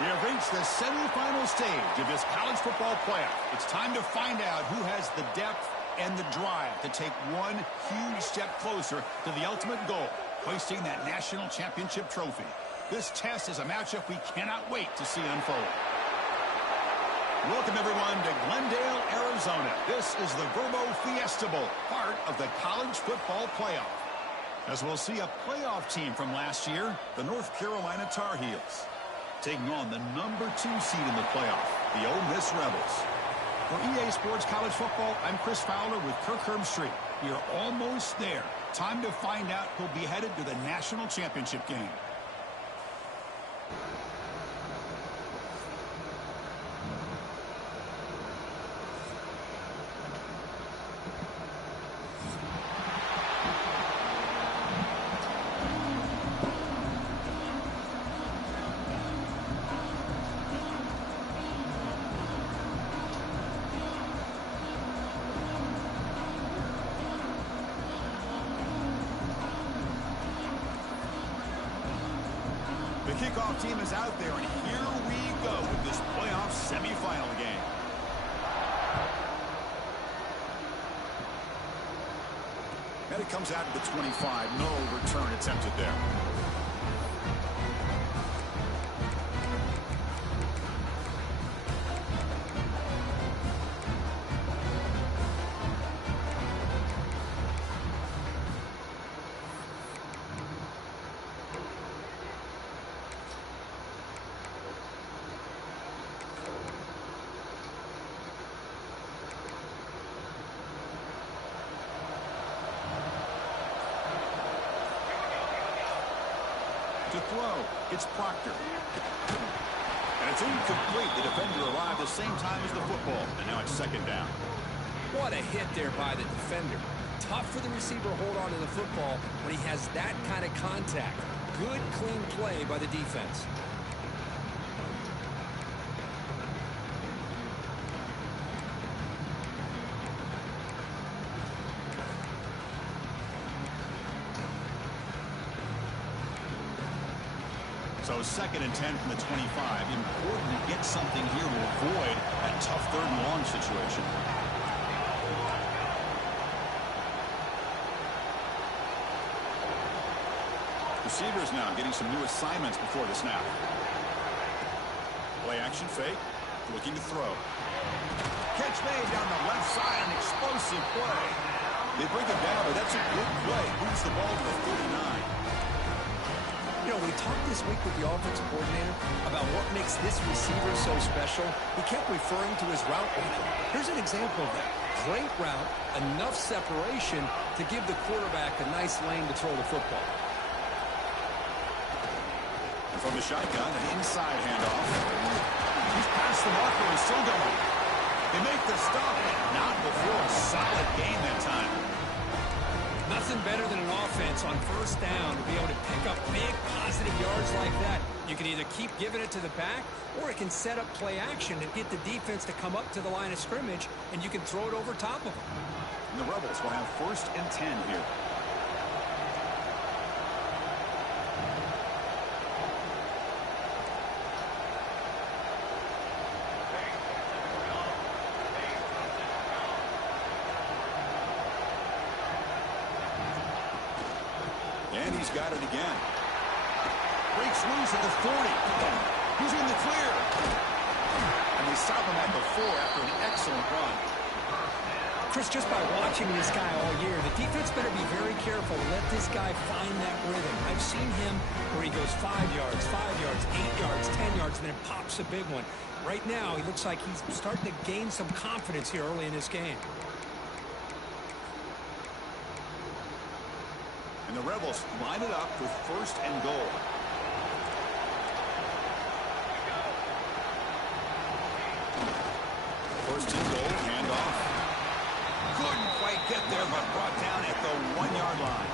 We have reached the semifinal stage of this college football playoff. It's time to find out who has the depth and the drive to take one huge step closer to the ultimate goal, hoisting that national championship trophy. This test is a matchup we cannot wait to see unfold. Welcome, everyone, to Glendale, Arizona. This is the Fiesta Bowl, part of the college football playoff. As we'll see a playoff team from last year, the North Carolina Tar Heels, taking on the #2 seed in the playoff, the Ole Miss Rebels. For EA Sports College Football, I'm Chris Fowler with Kirk Herbstreit. We are almost there. Time to find out who'll be headed to the national championship game. The kickoff team is out there, and here we go with this playoff semifinal game. And it comes out to the 25. No return attempted there. To throw, it's Proctor. And it's incomplete. The defender arrived the same time as the football, and now it's second down. What a hit there by the defender. Tough for the receiver to hold on to the football when he has that kind of contact. Good, clean play by the defense. So 2nd and 10 from the 25. Important to get something here to avoid that tough 3rd and long situation. Receivers now getting some new assignments before the snap. Play action fake. Looking to throw. Catch made down the left side. An explosive play. They bring it down, but that's a good play. Moves the ball to the 39. You know, we talked this week with the offensive coordinator about what makes this receiver so special. He kept referring to his route running. Here's an example of that. Great route, enough separation to give the quarterback a nice lane to throw the football. From the shotgun, an inside handoff. He's past the marker and still going. They make the stop, not before a solid game that time. Nothing better than an offense on 1st down to be able to pick up big positive yards like that. You can either keep giving it to the back, or it can set up play action and get the defense to come up to the line of scrimmage, and you can throw it over top of them. And the Rebels will have 1st and 10 here. And he's got it again. Breaks loose at the 40. He's in the clear. And they stop him at the 4 after an excellent run. Chris, just by watching this guy all year, the defense better be very careful to let this guy find that rhythm. I've seen him where he goes 5 yards, 8 yards, 10 yards, and then it pops a big one. Right now, he looks like he's starting to gain some confidence here early in this game. And the Rebels line it up with 1st and goal. First and goal, handoff. Couldn't quite get there, but brought down at the 1-yard line.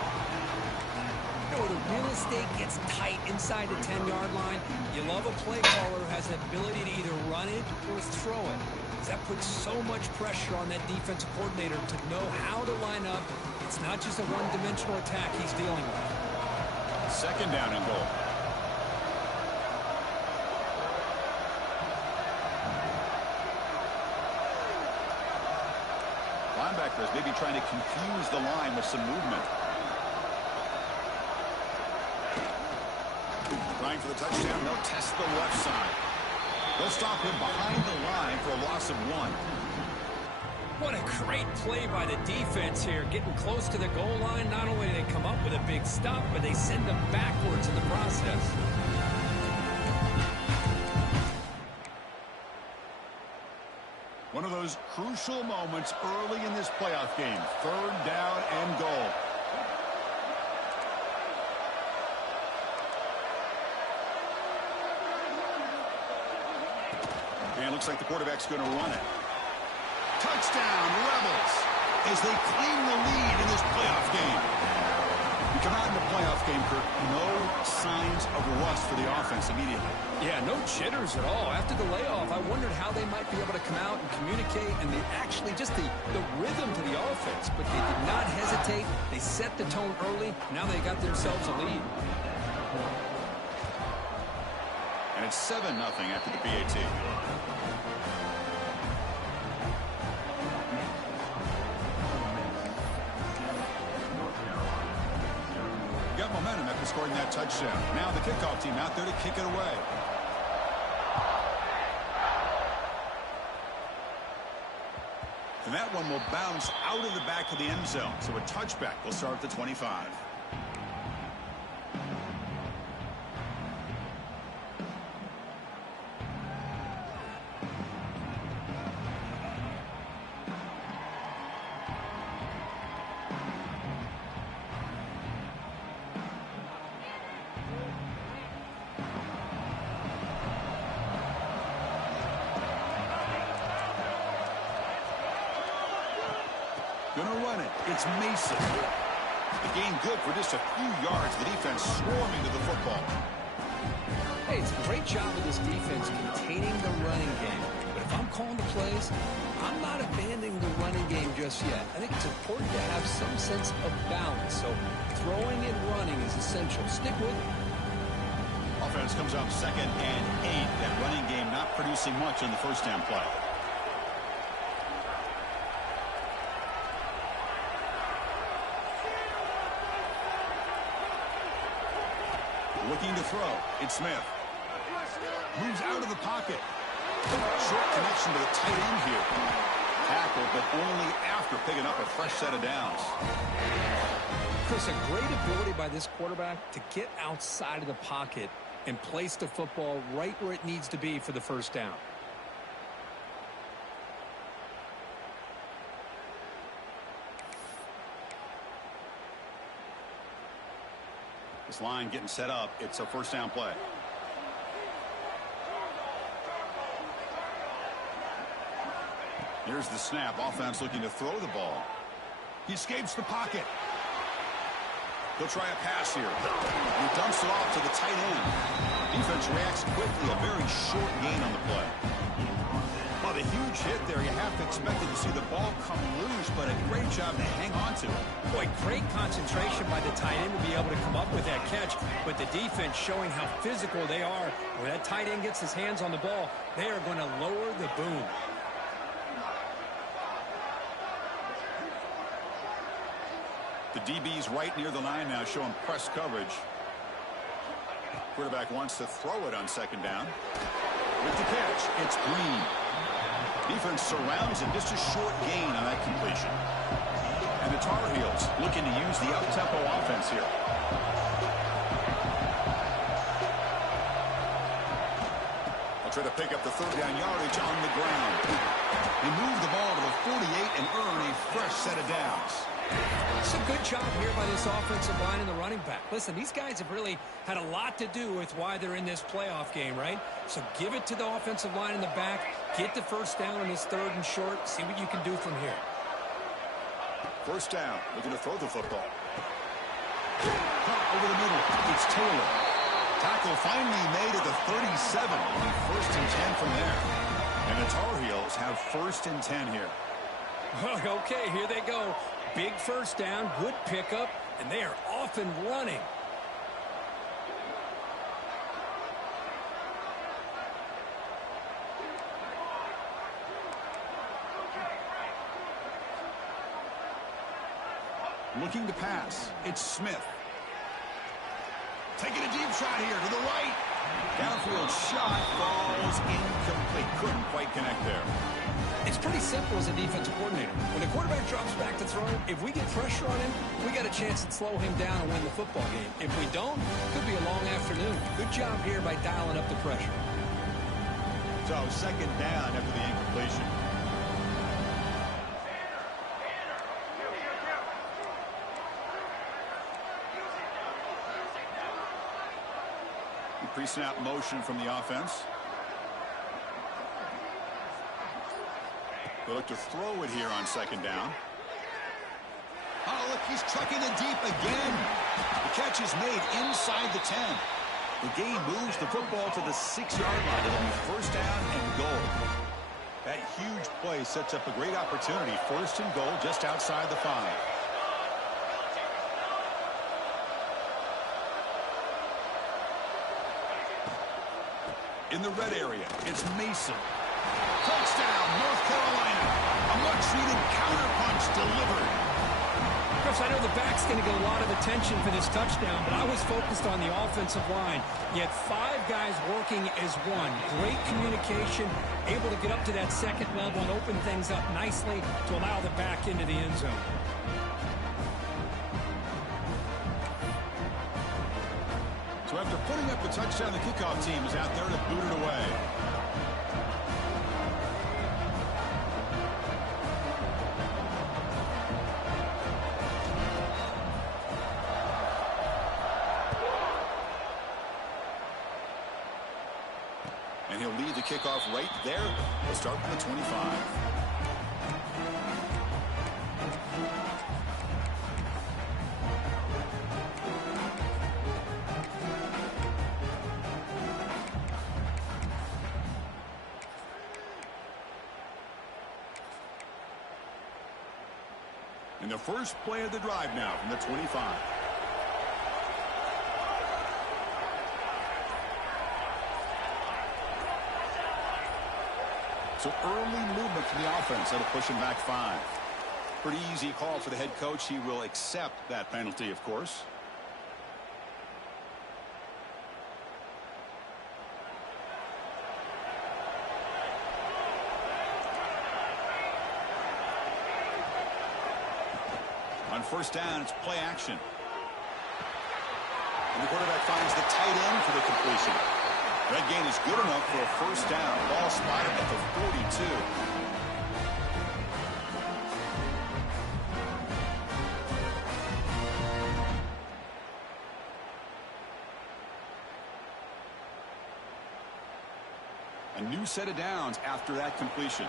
You know, the real estate gets tight inside the 10-yard line. You love a play caller who has the ability to either run it or throw it. That puts so much pressure on that defensive coordinator to know how to line up. It's not just a one-dimensional attack he's dealing with. 2nd down and goal. linebackers, maybe trying to confuse the line with some movement. Trying for the touchdown, they'll test the left side. They'll stop him behind the line for a loss of 1. What a great play by the defense here. Getting close to the goal line, not only do they come up with a big stop, but they send them backwards in the process. One of those crucial moments early in this playoff game. 3rd down and goal. And it looks like the quarterback's going to run it. Touchdown, Rebels, as they claim the lead in this playoff game. We come out in the playoff game, Kirk, no signs of rust for the offense immediately. Yeah, no jitters at all. After the layoff, I wondered how they might be able to come out and communicate, and they actually just the rhythm to the offense. But they did not hesitate. They set the tone early. Now they got themselves a lead. And it's 7-0 after the PAT. Got momentum after scoring that touchdown. Now the kickoff team out there to kick it away. And that one will bounce out of the back of the end zone. So a touchback will start at the 25. Gonna run it. It's Mason. The gain good for just a few yards. The defense swarming to the football. Hey, it's a great job of this defense containing the running game. But if I'm calling the plays, I'm not abandoning the running game just yet. I think it's important to have some sense of balance. So throwing and running is essential. Stick with it. Offense comes up 2nd and 8. That running game not producing much on the first down play. Looking to throw. It's Smith. Moves out of the pocket. Short connection to the tight end here. Tackle, but only after picking up a fresh set of downs. Chris, a great ability by this quarterback to get outside of the pocket and place the football right where it needs to be for the first down. This line getting set up. It's a first down play. Here's the snap. Offense looking to throw the ball. He escapes the pocket. He'll try a pass here. He dumps it off to the tight end. Defense reacts quickly. A very short gain on the play. Well, the huge hit there. You have to expect to see the ball come loose, but a great job to hang on to it. Boy, great concentration by the tight end to be able to come up with that catch, but the defense showing how physical they are. When that tight end gets his hands on the ball, they are going to lower the boom. The DB's right near the line now, showing press coverage. Quarterback wants to throw it on 2nd down. With the catch, it's Green. Defense surrounds him, just a short gain on that completion. And the Tar Heels looking to use the up-tempo offense here. They'll try to pick up the 3rd down yardage on the ground. They move the ball to the 48 and earn a fresh set of downs. It's a good job here by this offensive line and the running back. Listen, these guys have really had a lot to do with why they're in this playoff game, right? So give it to the offensive line in the back. Get the first down on this 3rd and short. See what you can do from here. First down. Looking to throw the football. Over the middle. It's Taylor. Tackle finally made at the 37. And 1st and 10 from there. And the Tar Heels have 1st and 10 here. Okay, here they go. Big first down, good pickup, and they are off and running. Looking to pass. It's Smith. Taking a deep shot here to the right. Downfield shot falls incomplete. Couldn't quite connect there. It's pretty simple as a defensive coordinator. When the quarterback drops back to throw, if we get pressure on him, we got a chance to slow him down and win the football game. If we don't, it could be a long afternoon. Good job here by dialing up the pressure. So, second down after the incompletion. Pre-snap motion from the offense. They look to throw it here on second down. Oh, look, he's trucking it deep again. The catch is made inside the 10. The game moves the football to the 6-yard line. It'll be first down and goal. That huge play sets up a great opportunity. First and goal just outside the 5. In the red area, it's Mason. Touchdown, North Carolina. A much-needed counterpunch delivered. Chris, I know the back's going to get a lot of attention for this touchdown, but I was focused on the offensive line. You had 5 guys working as one. Great communication, able to get up to that second level and open things up nicely to allow the back into the end zone. So after putting up the touchdown, the kickoff team is out there to boot it away. And he'll lead the kickoff right there. We'll start from the 25. And the first play of the drive now from the 25. So early movement from the offense that'll push him back 5. Pretty easy call for the head coach. He will accept that penalty, of course. On first down, it's play action. And the quarterback finds the tight end for the completion. That gain is good enough for a first down. Ball spotted at the 42. A new set of downs after that completion.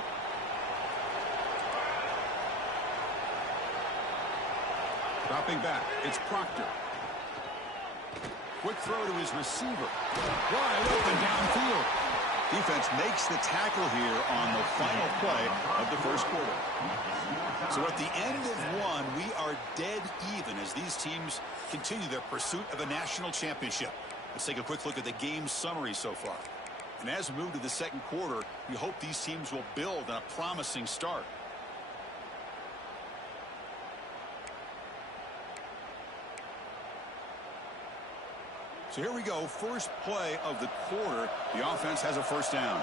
Dropping back, it's Proctor. Quick throw to his receiver. Wide open downfield. Defense makes the tackle here on the final play of the first quarter. So at the end of one, we are dead even as these teams continue their pursuit of a national championship. Let's take a quick look at the game summary so far. And as we move to the second quarter, we hope these teams will build on a promising start. So here we go, first play of the quarter. The offense has a first down.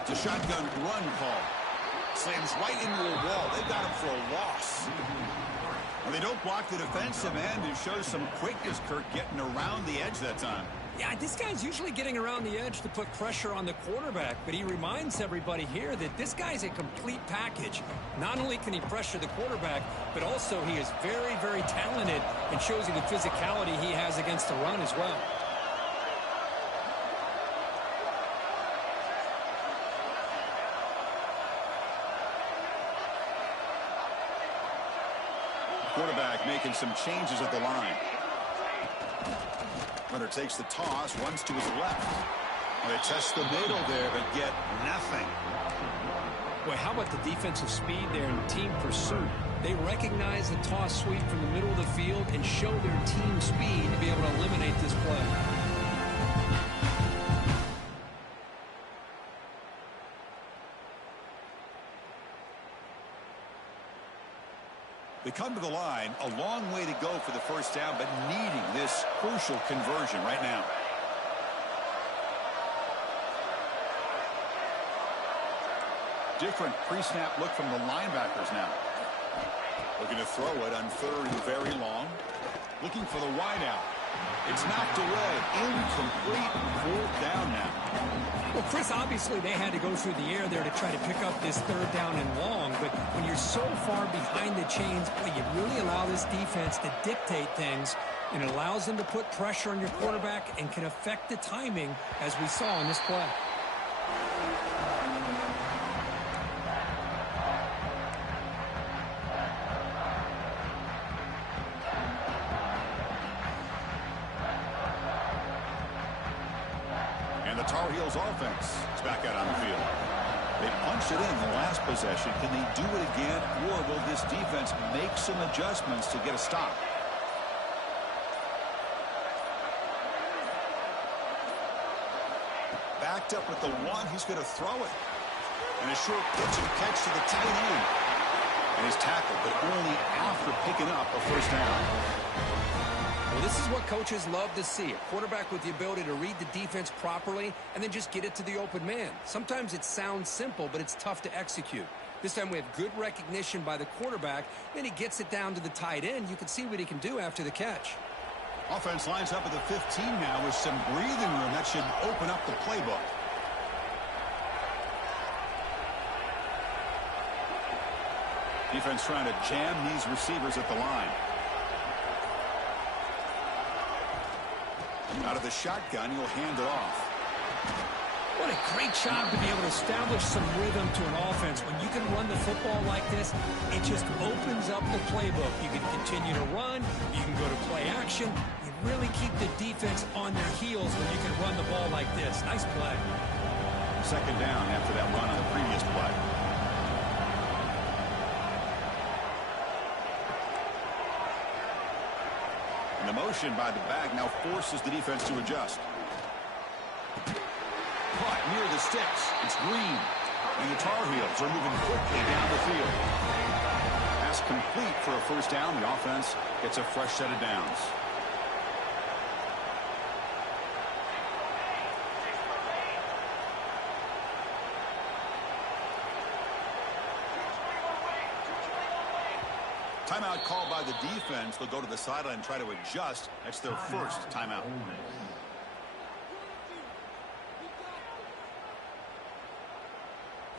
It's a shotgun run call. Slams right into a wall. They got him for a loss. Well, they don't block the defensive end, who shows some quickness, Kirk, getting around the edge that time. Yeah, this guy's usually getting around the edge to put pressure on the quarterback, but he reminds everybody here that this guy's a complete package. Not only can he pressure the quarterback, but also he is very, very talented and shows you the physicality he has against the run as well. Quarterback making some changes at the line. Runner takes the toss, runs to his left. Well, they test the middle there, but get nothing. Boy, how about the defensive speed there and team pursuit? They recognize the toss sweep from the middle of the field and show their team speed to be able to eliminate this play. They come to the line, a long way to go for the first down, but needing this crucial conversion right now. Different pre-snap look from the linebackers now. Looking to throw it on 3rd and very long. Looking for the wideout. It's knocked away. Incomplete. 4th down now. Well, Chris, obviously they had to go through the air there to try to pick up this 3rd down and long. But when you're so far behind the chains, well, you really allow this defense to dictate things. And it allows them to put pressure on your quarterback and can affect the timing, as we saw in this play. Tar Heels offense is back out on the field. They punched it in the last possession. Can they do it again, or will this defense make some adjustments to get a stop? Backed up with the 1. He's going to throw it. And a short pitch and catch to the tight end. And he's tackled, but only after picking up a first down. Well, this is what coaches love to see. A quarterback with the ability to read the defense properly and then just get it to the open man. Sometimes it sounds simple, but it's tough to execute. This time we have good recognition by the quarterback. Then he gets it down to the tight end. You can see what he can do after the catch. Offense lines up at the 15 now with some breathing room. That should open up the playbook. Defense trying to jam these receivers at the line. Out of the shotgun, he'll hand it off. What a great job to be able to establish some rhythm to an offense. When you can run the football like this, it just opens up the playbook. You can continue to run. You can go to play action. You really keep the defense on their heels when you can run the ball like this. Nice play. 2nd down after that run on the previous play. And the motion by the back now forces the defense to adjust. Caught near the sticks. It's Green. And the Tar Heels are moving quickly down the field. Pass complete for a first down. The offense gets a fresh set of downs. Timeout called by the defense. They'll go to the sideline and try to adjust. That's their first timeout.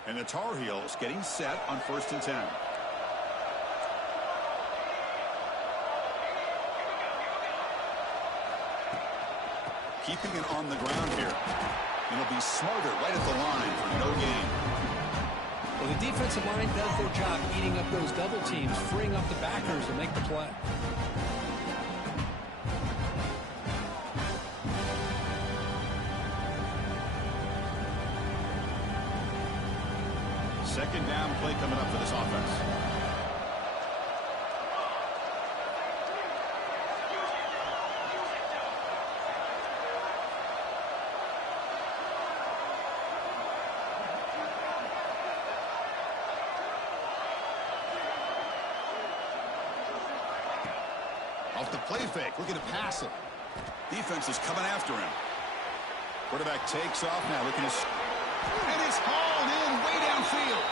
And the Tar Heels getting set on 1st and 10. Keeping it on the ground here. And it'll be smarter right at the line for no gain. Well, the defensive line does their job eating up those double teams, freeing up the backers to make the play. Second down play coming up for this offense. Off the play fake, looking to pass it. Defense is coming after him. Quarterback takes off now, looking to... And it's hauled in way downfield.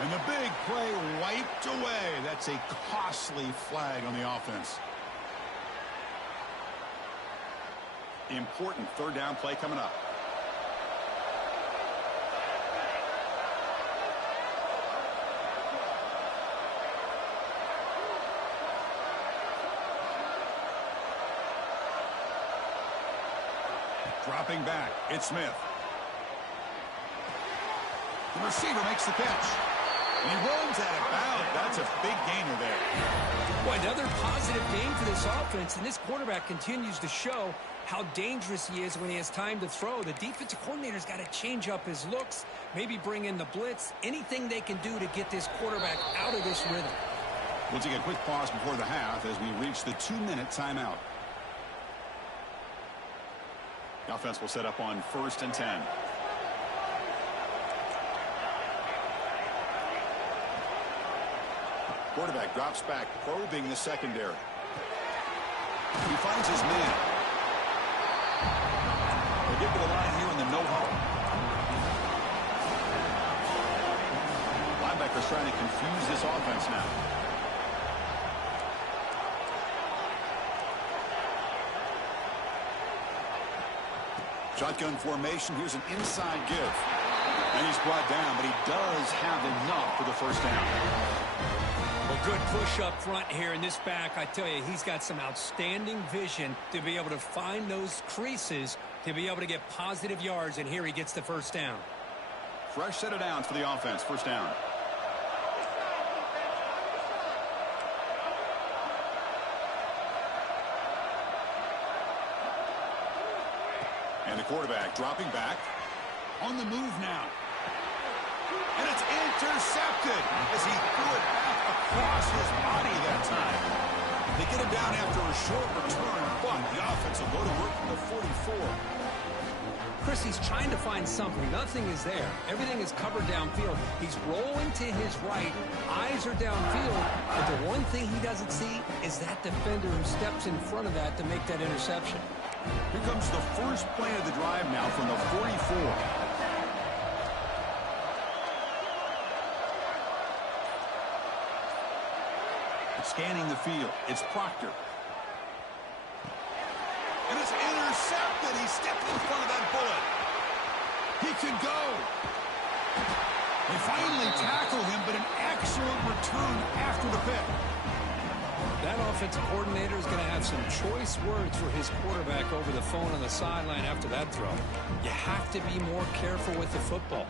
And the big play wiped away. That's a costly flag on the offense. Important 3rd down play coming up. Dropping back, it's Smith. The receiver makes the catch. He runs out of bounds. That's a big gainer there. Boy, another positive game for this offense, and this quarterback continues to show how dangerous he is when he has time to throw. The defensive coordinator's got to change up his looks, maybe bring in the blitz, anything they can do to get this quarterback out of this rhythm. We'll take a quick pause before the half as we reach the 2-minute timeout. The offense will set up on 1st and 10. Quarterback drops back, probing the secondary. He finds his man. They get to the line here in the no-huddle. Linebacker's trying to confuse this offense now. Shotgun formation. Here's an inside give. And he's brought down, but he does have enough for the first down. Well, good push up front here in this back. I tell you, he's got some outstanding vision to be able to find those creases, to be able to get positive yards, and here he gets the first down. Fresh set of downs for the offense. First down. And the quarterback dropping back. On the move now. And it's intercepted as he threw it back across his body that time. They get him down after a short return, but the offense will go to work from the 44. Chris, he's trying to find something. Nothing is there. Everything is covered downfield. He's rolling to his right. Eyes are downfield. But the one thing he doesn't see is that defender who steps in front of that to make that interception. Here comes the first play of the drive now from the 44. Scanning the field. It's Proctor. And it's intercepted. He stepped in front of that bullet. He can go. They finally tackle him, but an excellent return after the pick. That offensive coordinator is going to have some choice words for his quarterback over the phone on the sideline after that throw. You have to be more careful with the football.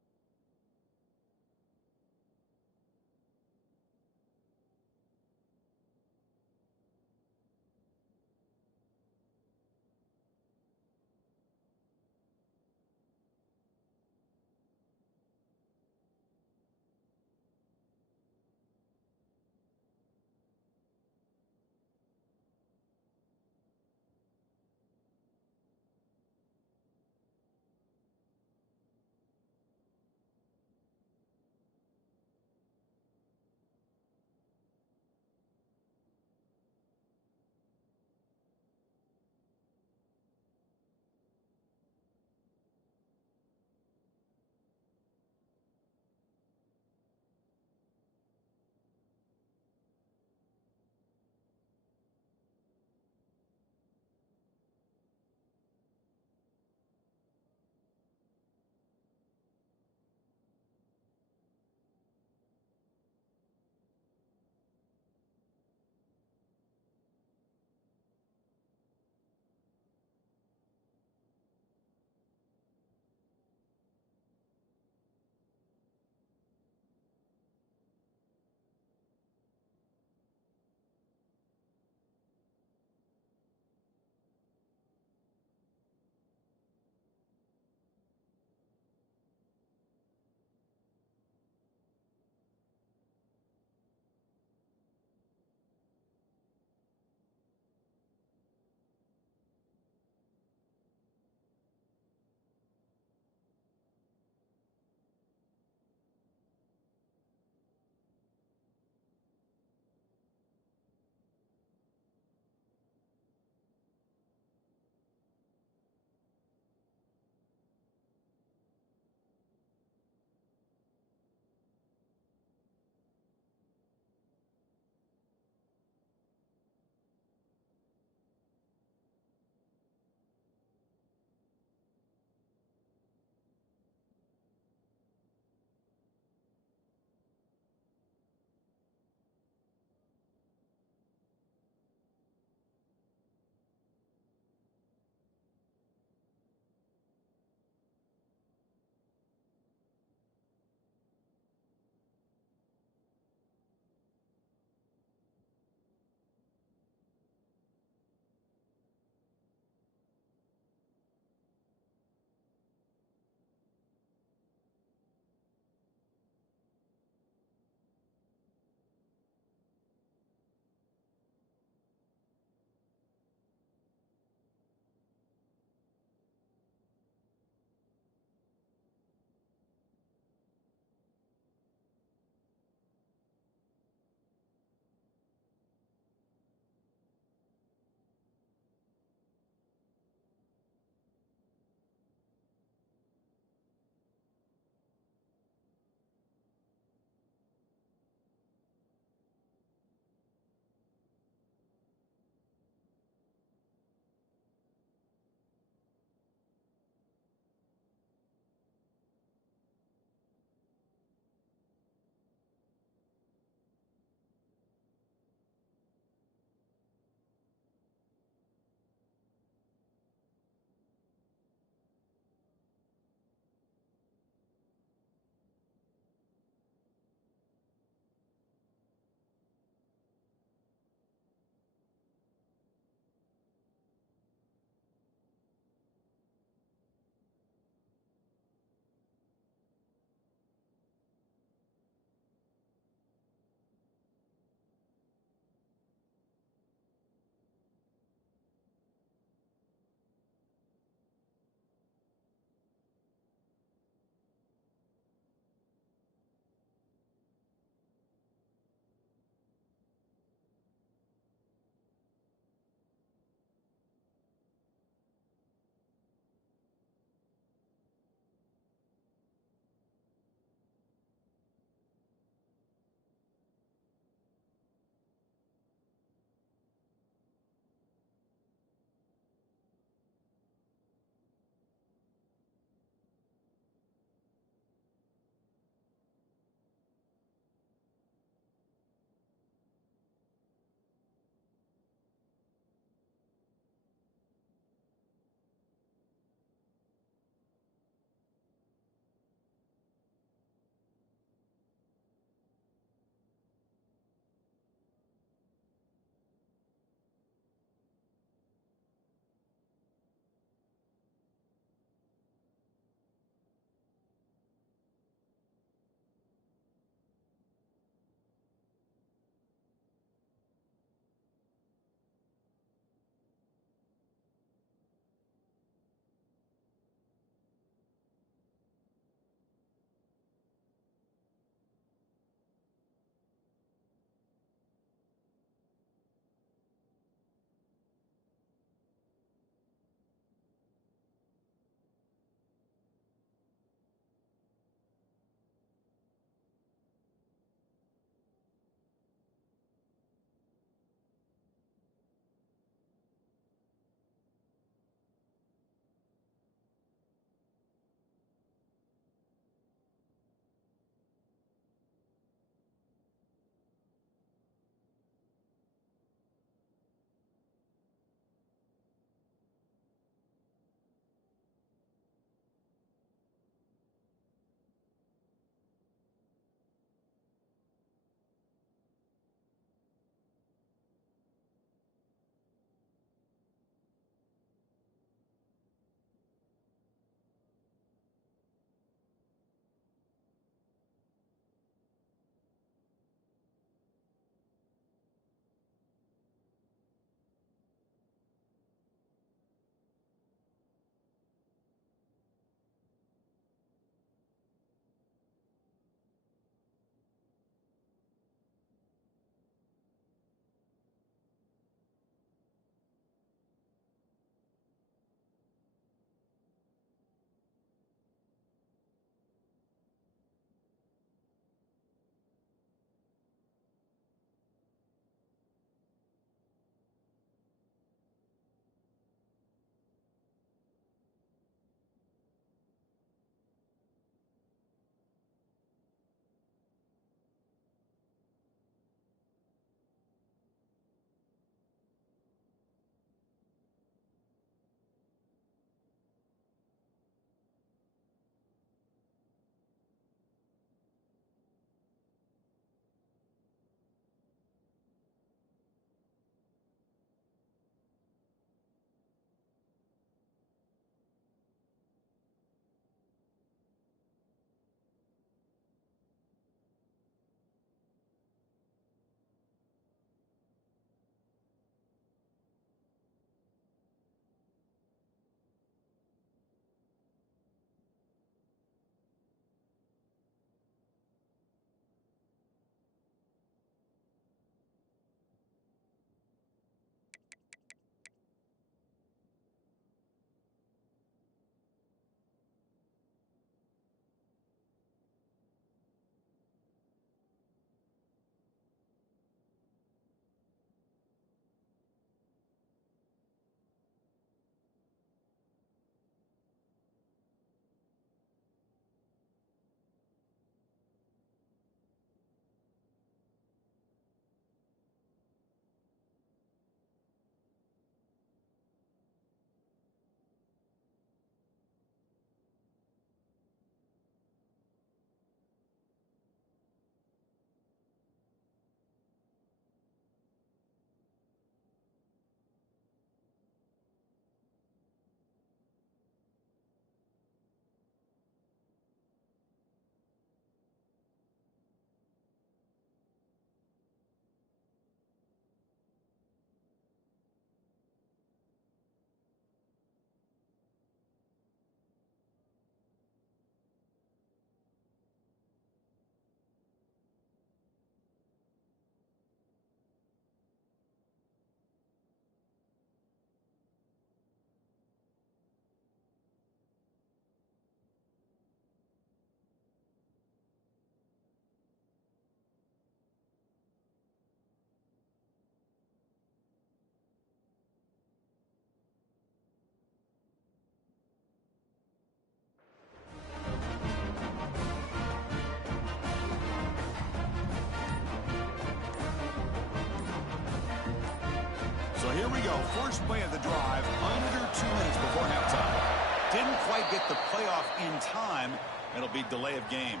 So here we go. First play of the drive, under 2 minutes before halftime. Didn't quite get the playoff in time. It'll be delay of game.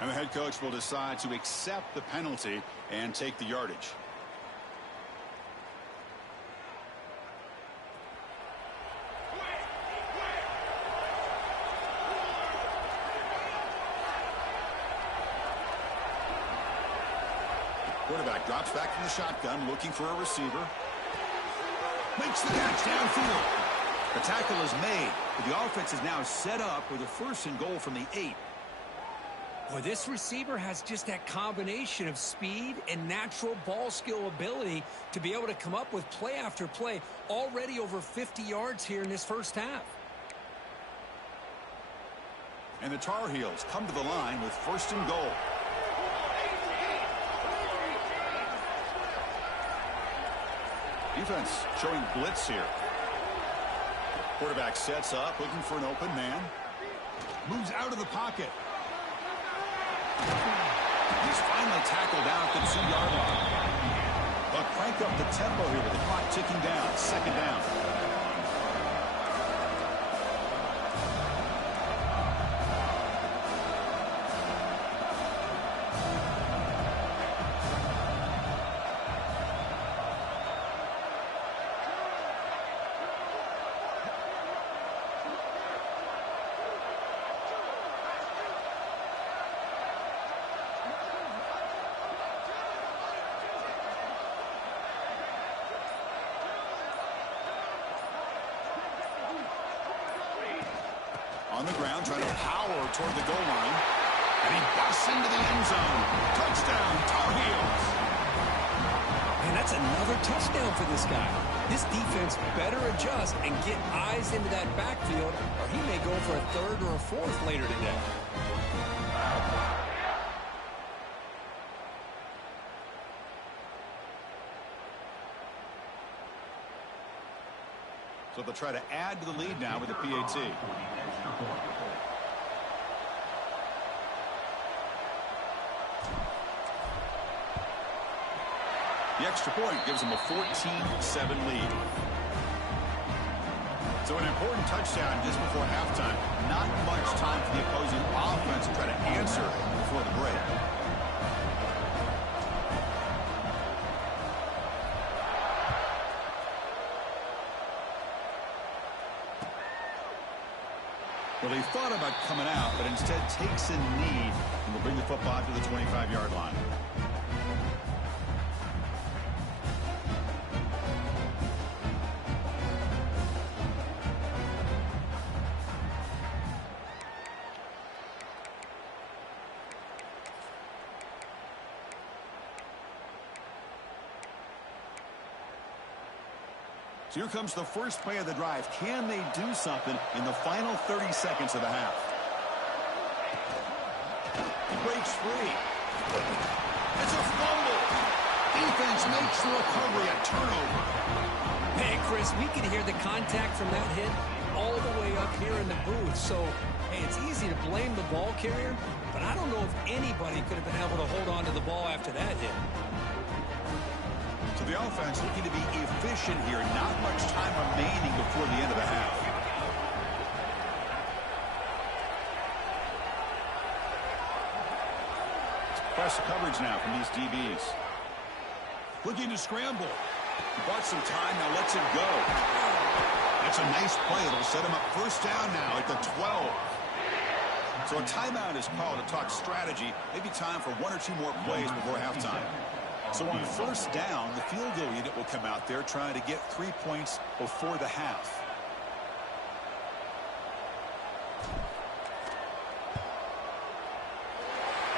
And the head coach will decide to accept the penalty and take the yardage. Quarterback drops back from the shotgun, looking for a receiver. Makes the catch downfield. The tackle is made, but the offense is now set up with a 1st and goal from the 8. Boy, this receiver has just that combination of speed and natural ball skill ability to be able to come up with play after play, already over 50 yards here in this first half. And the Tar Heels come to the line with 1st and goal. Defense showing blitz here. Quarterback sets up, looking for an open man. Moves out of the pocket. He's finally tackled down at the 2-yard line. But crank up the tempo here with the clock ticking down. 2nd down. On the ground, trying to power toward the goal line. And he busts into the end zone. Touchdown, Tar Heels. Man, that's another touchdown for this guy. This defense better adjust and get eyes into that backfield, or he may go for a 3rd or a 4th later today. So they'll try to add to the lead now with the PAT. The extra point gives them a 14-7 lead. So an important touchdown just before halftime. Not much time for the opposing offense to try to answer before the break. Well, he thought about coming out, but instead takes a knee and will bring the football to the 25-yard line. So here comes the first play of the drive. Can they do something in the final 30 seconds of the half? He breaks free. It's a fumble. Defense makes the recovery, a turnover. Hey, Chris, we can hear the contact from that hit all the way up here in the booth. So, hey, it's easy to blame the ball carrier, but I don't know if anybody could have been able to hold on to the ball after that hit. So the offense looking to be efficient here. Not much time remaining before the end of the half. Press coverage now from these DBs. Looking to scramble. He bought some time, now lets it go. That's a nice play. It'll set him up 1st down now at the 12. So a timeout is called to talk strategy. Maybe time for 1 or 2 more plays before halftime. So on 1st down, the field goal unit will come out there trying to get 3 points before the half.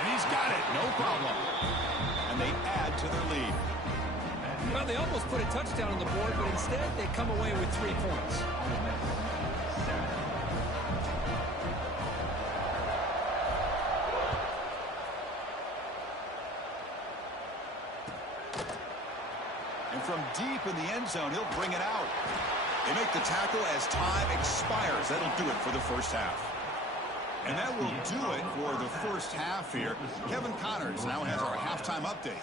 And he's got it, no problem. And they add to their lead. Well, they almost put a touchdown on the board, but instead they come away with 3 points. And from deep in the end zone, he'll bring it out. They make the tackle as time expires. That'll do it for the first half. And that will do it for the first half here. Kevin Connors now has our halftime update.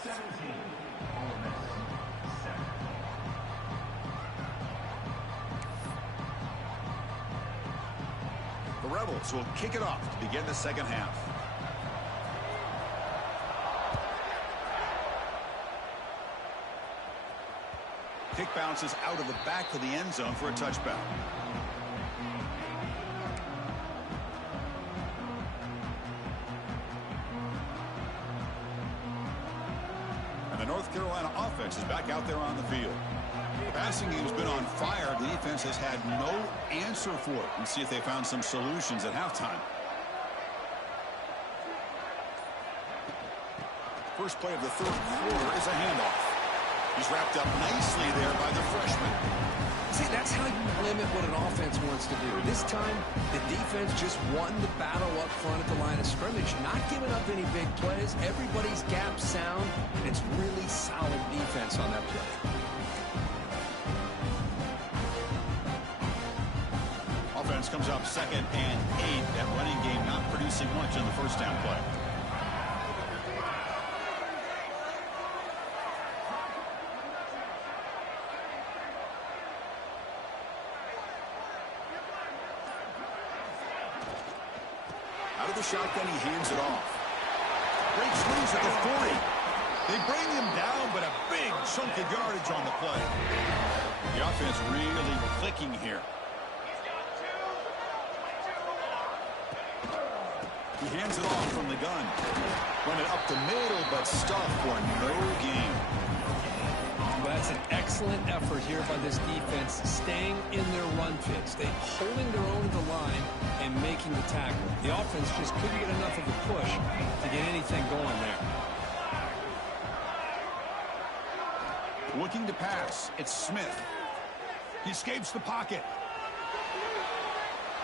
Rebels will kick it off to begin the second half. Kick bounces out of the back of the end zone for a touchback. And the North Carolina offense is back out there on the field. The passing game's been on fire. The defense has had no answer for it. Let's see if they found some solutions at halftime. First play of the third quarter is a handoff. He's wrapped up nicely there by the freshman. See, that's how you limit what an offense wants to do. This time, the defense just won the battle up front at the line of scrimmage, not giving up any big plays. Everybody's gap sound, and it's really solid defense on that play. Offense comes up 2nd and 8. That running game not producing much in the first down play. Out of the shotgun, he hands it off. Breaks loose at the 40. They bring him down, but a big chunk of yardage on the play. The offense really clicking here. He hands it off from the gun. Run it up the middle, but stuffed for no gain. Well, that's an excellent effort here by this defense, staying in their run fits. They're holding their own at the line and making the tackle. The offense just couldn't get enough of a push to get anything going there. Looking to pass. It's Smith. He escapes the pocket.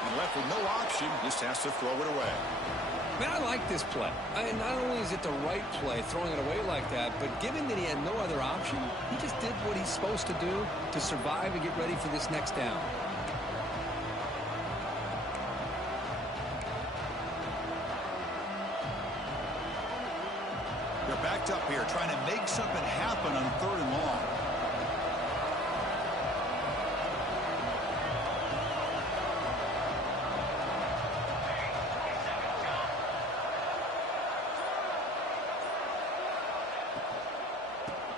And left with no option, just has to throw it away. Man, I like this play. Not only is it the right play, throwing it away like that, but given that he had no other option, he just did what he's supposed to do to survive and get ready for this next down. They're backed up here, trying to make something happen on 3rd and long.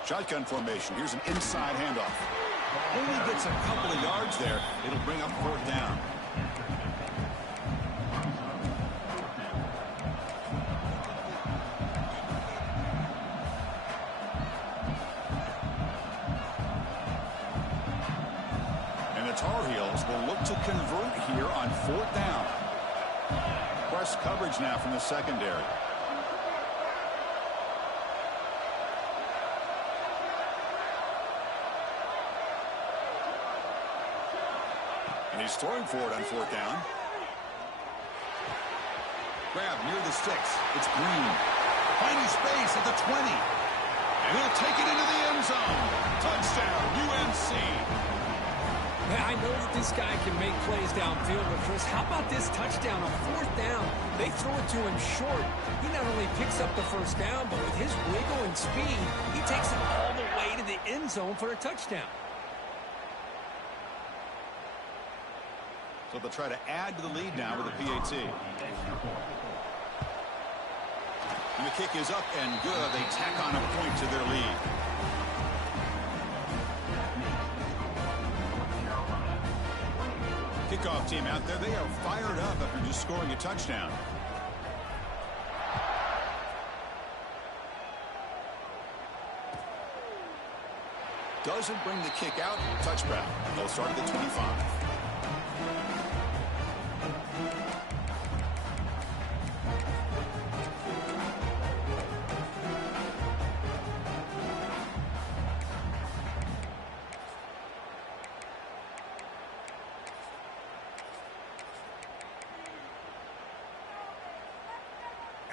Shotgun formation. Here's an inside handoff. Only gets a couple of yards there. It'll bring up 4th down. And the Tar Heels will look to convert here on 4th down. Press coverage now from the secondary. And he's throwing for it on 4th down. Grab near the sticks. It's Green. Finding space at the 20. And he'll take it into the end zone. Touchdown, UNC. Man, I know that this guy can make plays downfield, but Chris, how about this touchdown on 4th down? They throw it to him short. He not only picks up the first down, but with his wiggle and speed, he takes it all the way to the end zone for a touchdown. So they'll try to add to the lead now with a PAT. And the kick is up and good. They tack on a point to their lead. Kickoff team out there. They are fired up after just scoring a touchdown. Doesn't bring the kick out. Touchback. They'll start at the 25.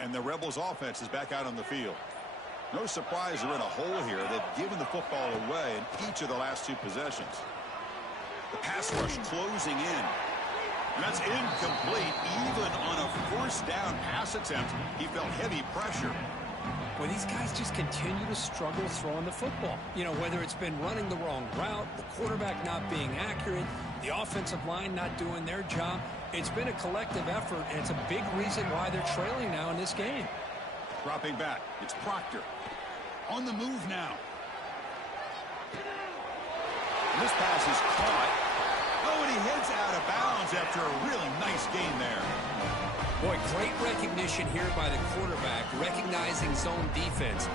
And the Rebels offense is back out on the field. No surprise they're in a hole here. They've given the football away in each of the last 2 possessions. The pass rush closing in. And that's incomplete. Even on a 1st down pass attempt, he felt heavy pressure. Well, these guys just continue to struggle throwing the football. You know, whether it's been running the wrong route, the quarterback not being accurate, The offensive line not doing their job. It's been a collective effort, and it's a big reason why they're trailing now in this game. Dropping back, it's Proctor. On the move now. And this pass is caught. Oh, and he heads out of bounds after a really nice gain there. Boy, great recognition here by the quarterback, recognizing zone defense.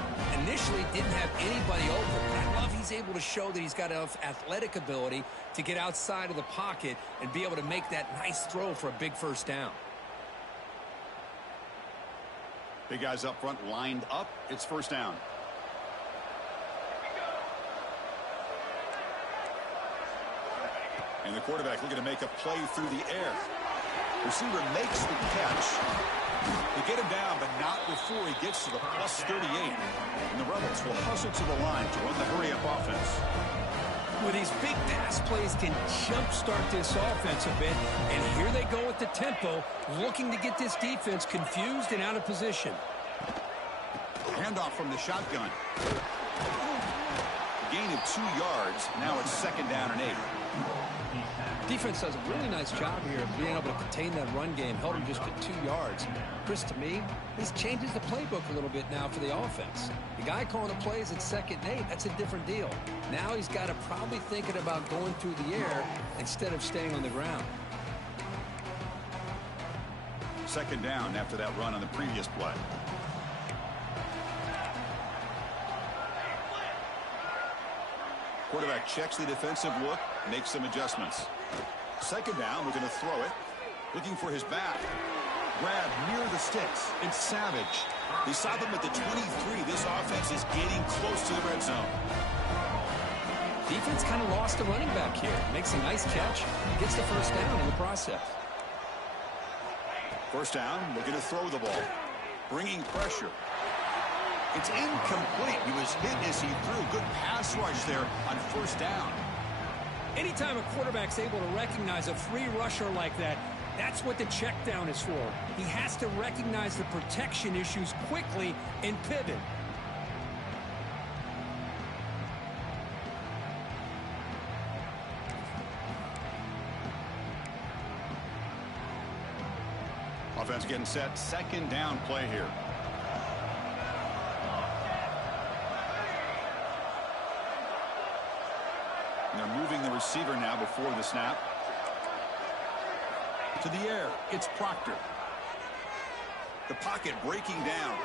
Initially didn't have anybody open, but I love he's able to show that he's got enough athletic ability to get outside of the pocket and be able to make that nice throw for a big first down. Big guys up front lined up. It's first down. And the quarterback looking to make a play through the air. Receiver makes the catch. They get him down, but not before he gets to the plus 38. And the Rebels will hustle to the line to run the hurry-up offense. Well, these big pass plays can jumpstart this offense a bit. And here they go at the tempo, looking to get this defense confused and out of position. Handoff from the shotgun. Gain of 2 yards. Now it's second down and 8. Defense does a really nice job here of being able to contain that run game, held him just to 2 yards. Chris, to me, this changes the playbook a little bit now for the offense. The guy calling the plays at second and 8, that's a different deal. Now he's got to probably thinking about going through the air instead of staying on the ground. Second down after that run on the previous play. Quarterback checks the defensive look, makes some adjustments. Second down, we're going to throw it. Looking for his back. Grab near the sticks. It's Savage. They stop him at the 23. This offense is getting close to the red zone. Defense kind of lost a running back here. Makes a nice catch. Gets the first down in the process. First down, we're going to throw the ball. Bringing pressure. It's incomplete. He was hit as he threw. Good pass rush there on first down. Anytime a quarterback's able to recognize a free rusher like that, that's what the check down is for. He has to recognize the protection issues quickly and pivot. Offense getting set. Second down play here. And they're moving the receiver now before the snap. To the air, it's Proctor. The pocket breaking down.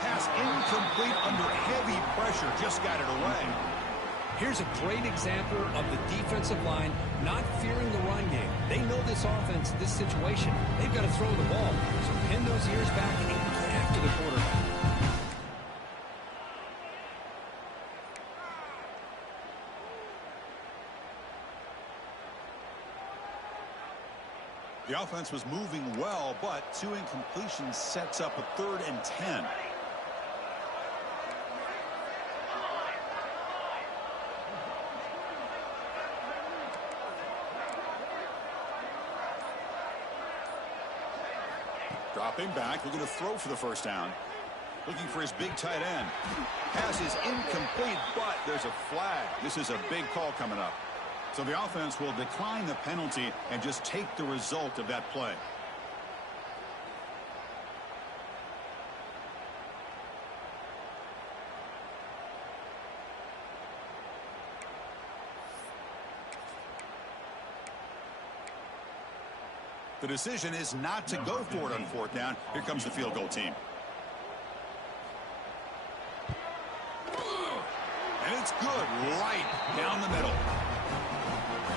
Pass incomplete under heavy pressure, just got it away. Here's a great example of the defensive line not fearing the run game. They know this offense, this situation. They've got to throw the ball. So pin those ears back and get after the quarterback. The offense was moving well, but 2 incompletions sets up a 3rd and 10. Dropping back, looking to throw for the first down. Looking for his big tight end. Pass is incomplete, but there's a flag. This is a big call coming up. So the offense will decline the penalty and just take the result of that play. The decision is not to go for it on 4th down. Here comes the field goal team. And it's good right down the middle.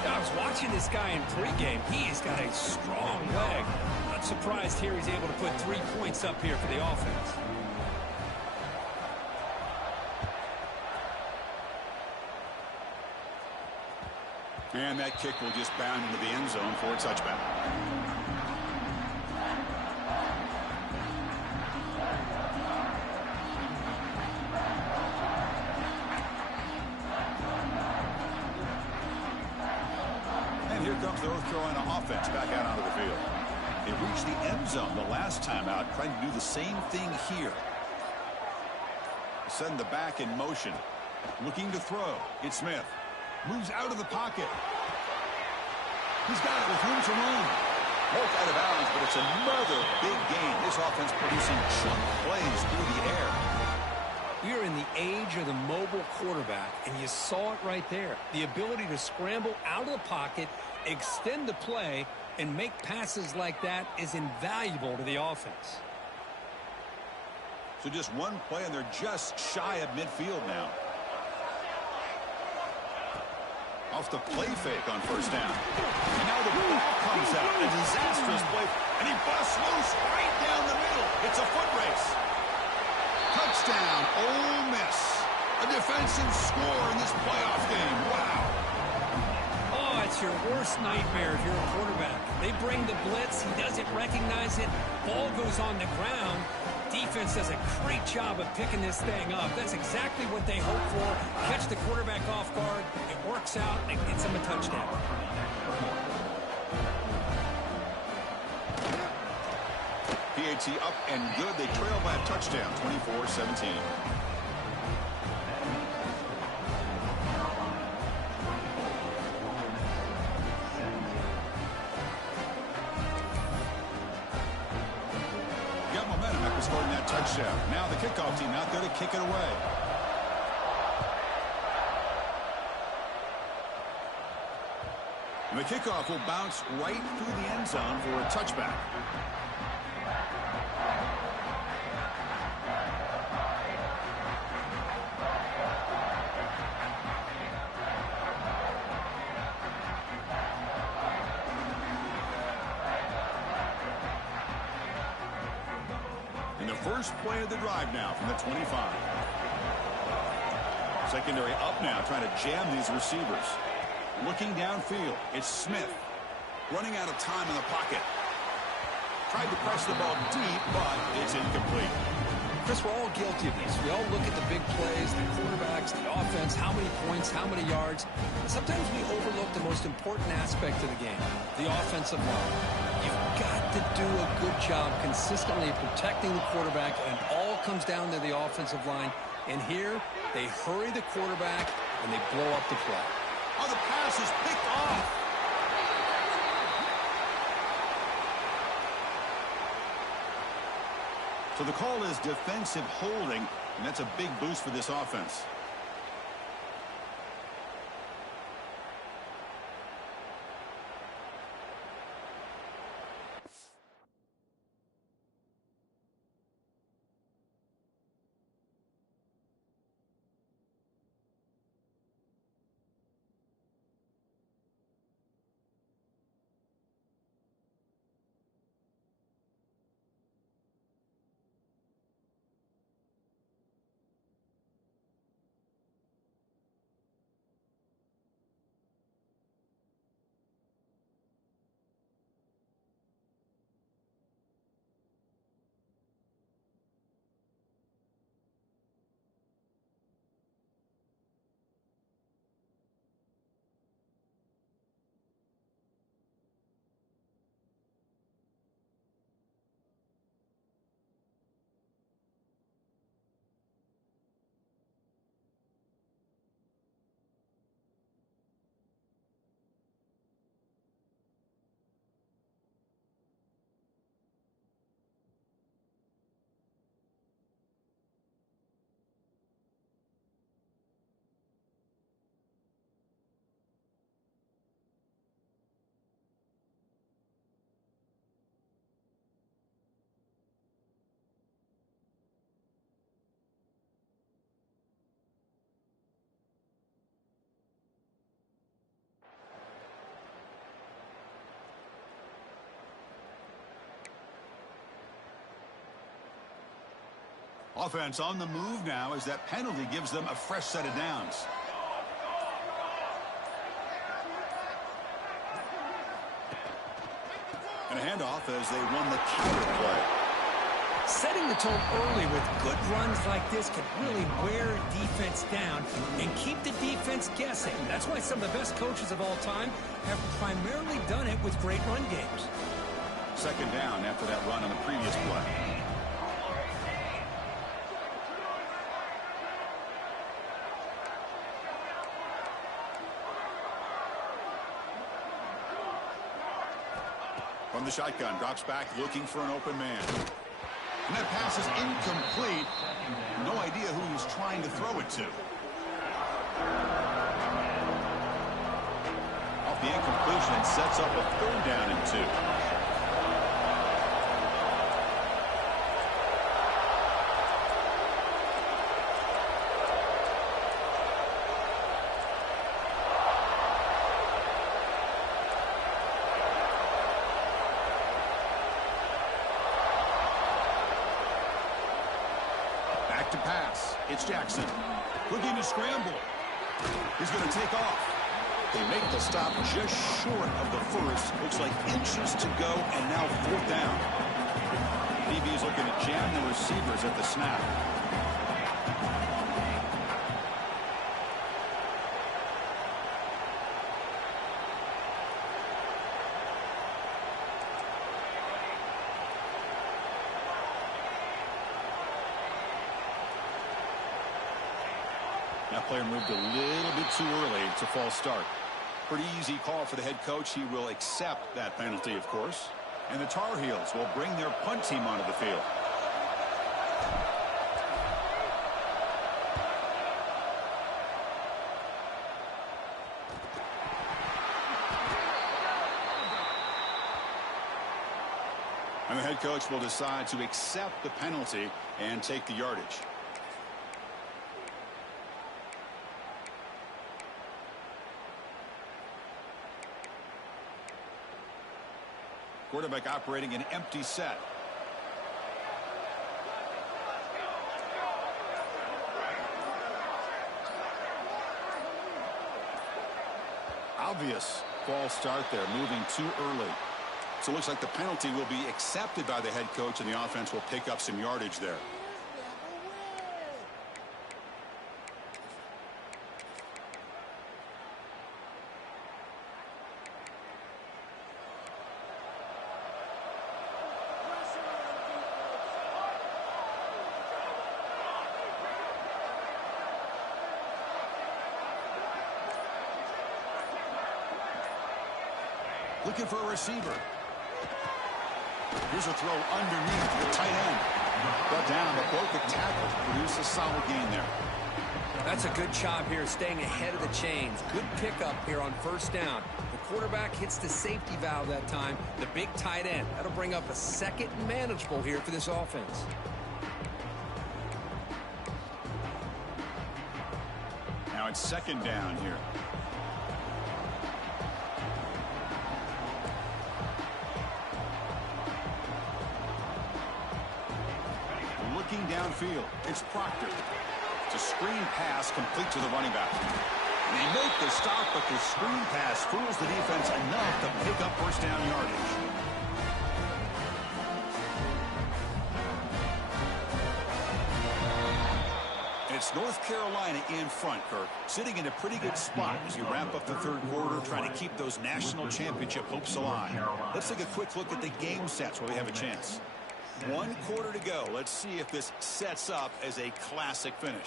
I was watching this guy in pregame. He has got a strong leg. Not surprised here he's able to put 3 points up here for the offense. And that kick will just bound into the end zone for a touchback. And here comes the North Carolina offense back out onto the field. They reached the end zone the last time out, trying to do the same thing here. Send the back in motion. Looking to throw. It's Smith. Moves out of the pocket. He's got it with room to run. Marked out of bounds, but it's another big gain. This offense producing chunk plays through the air. We are in the age of the mobile quarterback, and you saw it right there. The ability to scramble out of the pocket, extend the play, and make passes like that is invaluable to the offense. So just one play, and they're just shy of midfield now. Off the play fake on first down. And now the ball comes out. A disastrous play. And he busts loose right down the middle. It's a foot race. Touchdown, Ole Miss. A defensive score in this playoff game. Wow. Oh, it's your worst nightmare if you're a quarterback. They bring the blitz. He doesn't recognize it. Ball goes on the ground. Defense does a great job of picking this thing up. That's exactly what they hope for. Catch the quarterback off guard. It works out, and it gets him a touchdown. PAT up and good. They trail by a touchdown, 24-17. Scoring that touchdown. Now the kickoff team out there to kick it away. And the kickoff will bounce right through the end zone for a touchback. First play of the drive now from the 25. Secondary up now, trying to jam these receivers. Looking downfield, it's Smith. Running out of time in the pocket. Tried to press the ball deep, but it's incomplete. Chris, we're all guilty of this. We all look at the big plays, the quarterbacks, the offense, how many points, how many yards. Sometimes we overlook the most important aspect of the game, the offensive line. You've got to do a good job consistently protecting the quarterback, and it all comes down to the offensive line. And here, they hurry the quarterback, and they blow up the play. Oh, the pass is picked off. So the call is defensive holding, and that's a big boost for this offense. Offense on the move now as that penalty gives them a fresh set of downs. And a handoff as they won the counter play. Setting the tone early with good runs like this can really wear defense down and keep the defense guessing. That's why some of the best coaches of all time have primarily done it with great run games. Second down after that run on the previous play. From the shotgun, drops back looking for an open man. And that pass is incomplete. No idea who he was trying to throw it to. Off the incompletion, sets up a 3rd down and 2. To pass. It's Jackson. Looking to scramble. He's going to take off. They make the stop just short of the first. Looks like inches to go, and now 4th down. DB is looking to jam the receivers at the snap. That player moved a little bit too early to false start. Pretty easy call for the head coach. He will accept that penalty, of course. And the Tar Heels will bring their punt team onto the field. And the head coach will decide to accept the penalty and take the yardage. Quarterback operating an empty set. Obvious false start there, moving too early. So it looks like the penalty will be accepted by the head coach, and the offense will pick up some yardage there. Looking for a receiver. Here's a throw underneath the tight end. Got down, but broke the tackle. Produced a solid gain there. That's a good job here, staying ahead of the chains. Good pickup here on 1st down. The quarterback hits the safety valve that time. The big tight end. That'll bring up a 2nd and manageable here for this offense. Now it's 2nd down here. Looking downfield, it's Proctor. It's a screen pass complete to the running back. They make the stop, but the screen pass fools the defense enough to pick up 1st down yardage. And it's North Carolina in front, Kirk, sitting in a pretty good spot as you wrap up the 3rd quarter, trying to keep those national championship hopes alive. Let's take a quick look at the game sets where we have a chance. 1 quarter to go. Let's see if this sets up as a classic finish.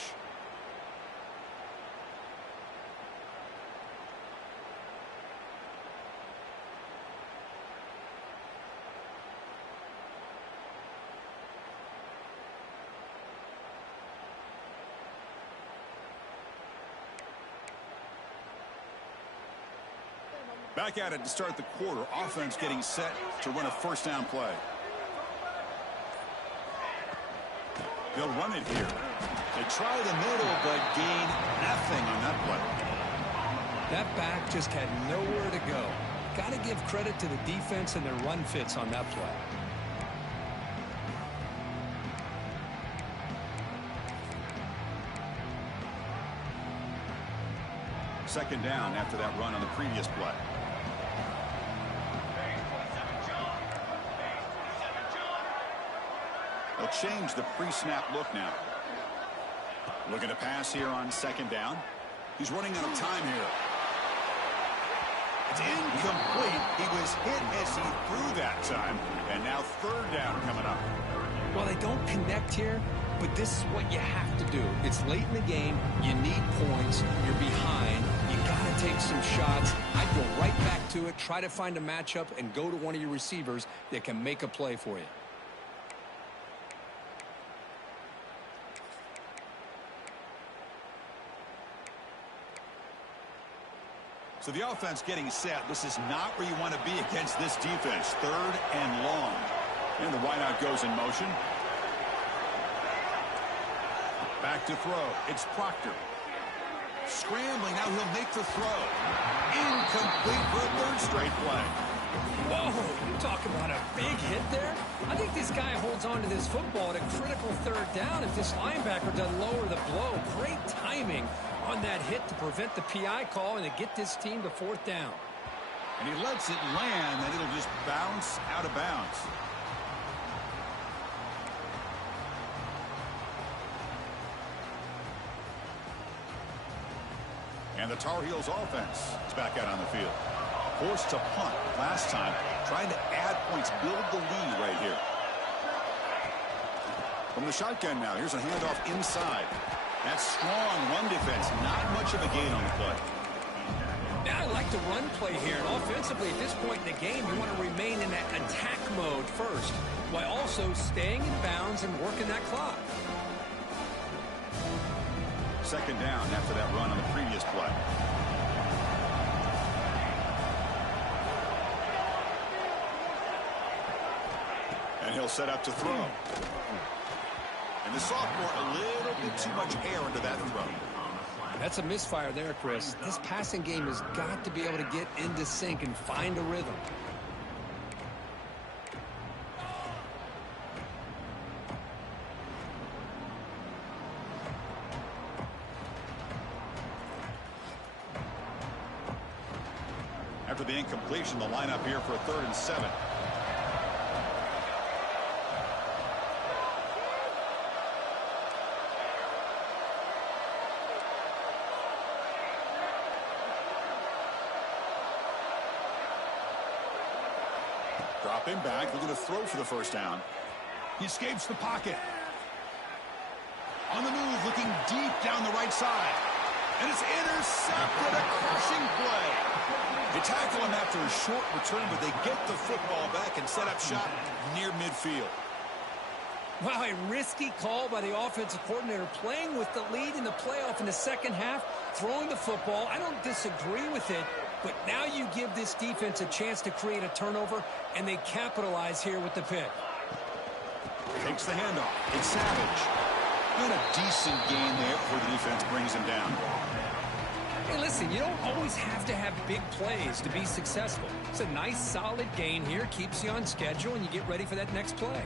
Back at it to start the quarter. Offense getting set to run a 1st down play. They'll run it here. They try the middle, but gain nothing on that play. That back just had nowhere to go. Got to give credit to the defense and their run fits on that play. Second down after that run on the previous play. They'll change the pre-snap look now. Looking to pass here on 2nd down. He's running out of time here. It's incomplete. He was hit as he threw that time. And now 3rd down coming up. Well, they don't connect here, but this is what you have to do. It's late in the game. You need points. You're behind. You got to take some shots, I'd go right back to it, try to find a matchup, and go to one of your receivers that can make a play for you. So the offense getting set. This is not where you want to be against this defense. 3rd and long. And the wideout goes in motion. Back to throw. It's Proctor. Scrambling. Now he'll make the throw. Incomplete for a 3rd straight play. Whoa, you talk about a big hit there. I think this guy holds on to this football at a critical 3rd down if this linebacker doesn't lower the blow. Great timing on that hit to prevent the PI call and to get this team to 4th down. And he lets it land, and it'll just bounce out of bounds. And the Tar Heels offense is back out on the field. Forced to punt last time, trying to add points, build the lead right here. From the shotgun now, here's a handoff inside. That's strong run defense, not much of a gain on the play. Now I like the run play here, and offensively at this point in the game, you want to remain in that attack mode first, while also staying in bounds and working that clock. 2nd down after that run on the previous play. And he'll set up to throw. And the sophomore, a little bit too much air into that throw. That's a misfire there, Chris. This passing game has got to be able to get into sync and find a rhythm. After the incompletion, the lineup here for a 3rd and 7. Dropping back, looking to throw for the 1st down. He escapes the pocket. On the move, looking deep down the right side. And it's intercepted, a crushing play. They tackle him after a short return, but they get the football back and set up shop near midfield. Wow, a risky call by the offensive coordinator, playing with the lead in the playoff in the 2nd half, throwing the football. I don't disagree with it, but now you give this defense a chance to create a turnover, and they capitalize here with the pick. Takes the handoff. It's Savage. And a decent gain there before the defense brings him down. Hey, listen, you don't always have to have big plays to be successful. It's a nice, solid gain here, keeps you on schedule, and you get ready for that next play.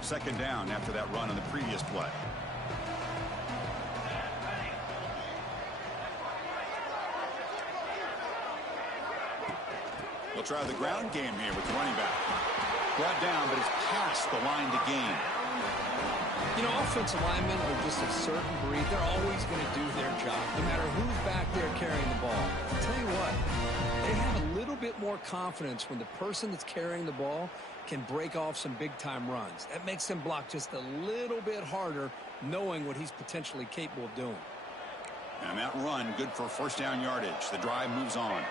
Second down after that run on the previous play. They'll try the ground game here with the running back. Brought down, but it's past the line to gain. You know, offensive linemen are just a certain breed. They're always going to do their job, no matter who's back there carrying the ball. I'll tell you what, they have a little bit more confidence when the person that's carrying the ball can break off some big-time runs. That makes them block just a little bit harder, knowing what he's potentially capable of doing. And that run, good for 1st down yardage. The drive moves on.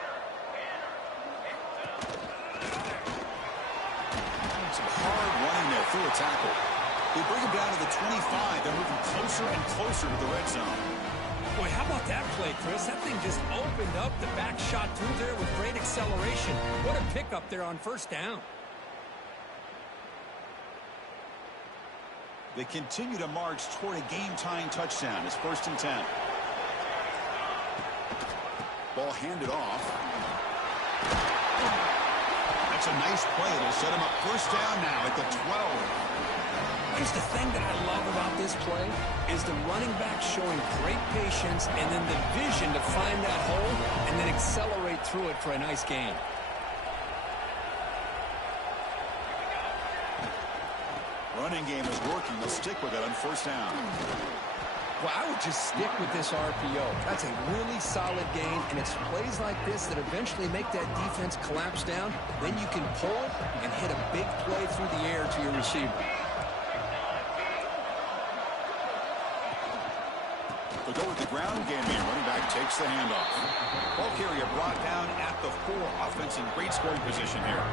Some hard running there through a tackle. They bring him down to the 25. They're moving closer and closer to the red zone. Boy, how about that play, Chris? That thing just opened up. The back shot through there with great acceleration. What a pickup there on 1st down. They continue to march toward a game-tying touchdown. It's 1st and 10. Ball handed off. That's a nice play. It'll set him up 1st down now at the 12. Here's the thing that I love about this play is the running back showing great patience and then the vision to find that hole and then accelerate through it for a nice gain. Running game is working. They'll stick with it on 1st down. Well, I would just stick with this RPO. That's a really solid gain, and it's plays like this that eventually make that defense collapse down. Then you can pull and hit a big play through the air to your receiver. They'll go with the ground game here. Running back takes the handoff. Ball carrier brought down at the 4. Offense in great scoring position here.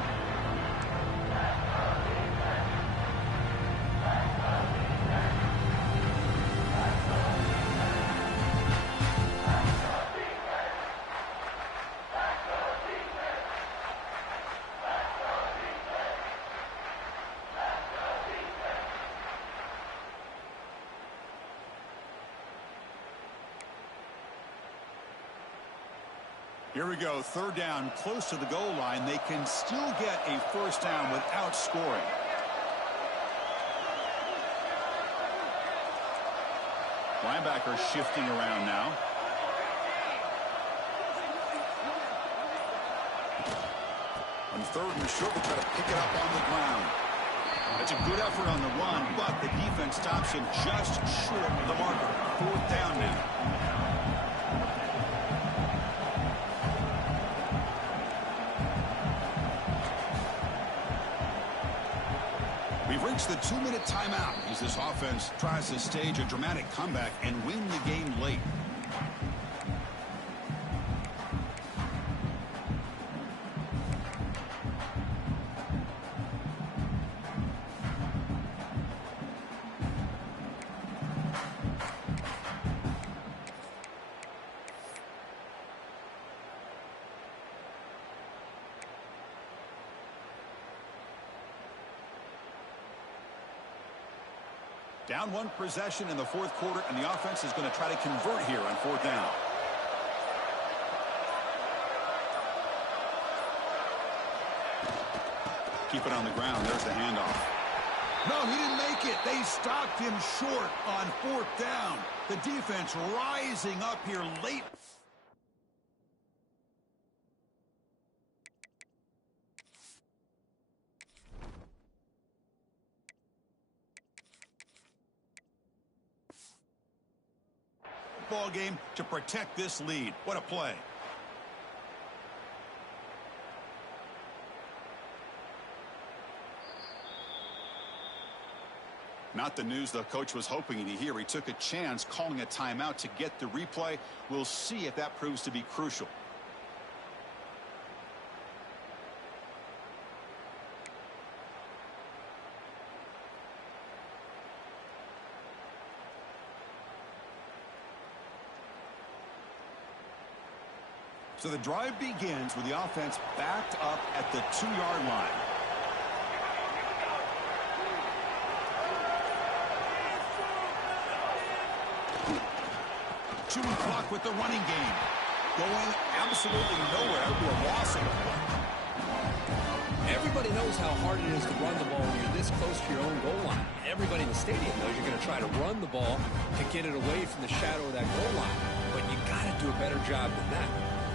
Here we go, 3rd down, close to the goal line. They can still get a first down without scoring. Linebacker shifting around now. On 3rd and short, we'll try to pick it up on the ground. That's a good effort on the run, but the defense stops him just short of the marker. 4th down now. We've reached the 2-minute timeout as this offense tries to stage a dramatic comeback and win the game late. Down 1 possession in the 4th quarter, and the offense is going to try to convert here on 4th down. Keep it on the ground. There's the handoff. No, he didn't make it. They stopped him short on 4th down. The defense rising up here late. Ball game to protect this lead. What a play. Not the news the coach was hoping to hear. He took a chance calling a timeout to get the replay. We'll see if that proves to be crucial. So the drive begins with the offense backed up at the 2-yard line. Chewing clock with the running game. Going absolutely nowhere to a loss of the play. Everybody knows how hard it is to run the ball when you're this close to your own goal line. Everybody in the stadium knows you're going to try to run the ball to get it away from the shadow of that goal line. But you got to do a better job than that.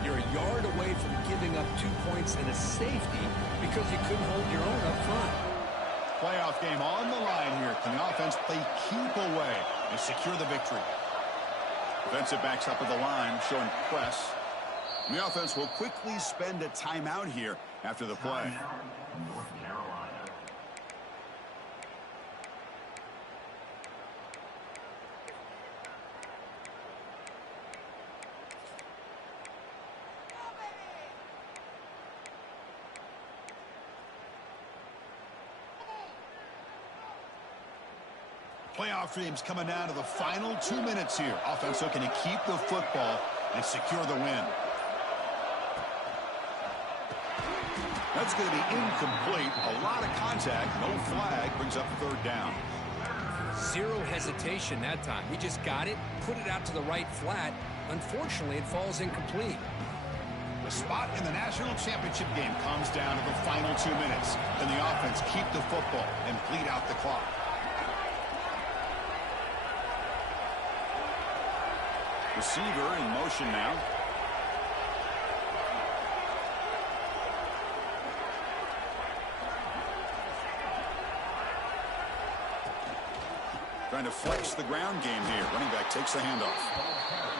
You're a yard away from giving up 2 points and a safety because you couldn't hold your own up front. Playoff game on the line here. Can the offense play keep away and secure the victory? Defensive backs up at the line, showing press. And the offense will quickly spend a timeout here after the play. Playoff dreams coming down to the final 2 minutes here. Offense looking to keep the football and secure the win. That's going to be incomplete. A lot of contact. No flag. Brings up 3rd down. Zero hesitation that time. He just got it, put it out to the right flat. Unfortunately, it falls incomplete. The spot in the national championship game comes down to the final 2 minutes. Can the offense keep the football and bleed out the clock? Receiver in motion now. Trying to flex the ground game here. Running back takes the handoff.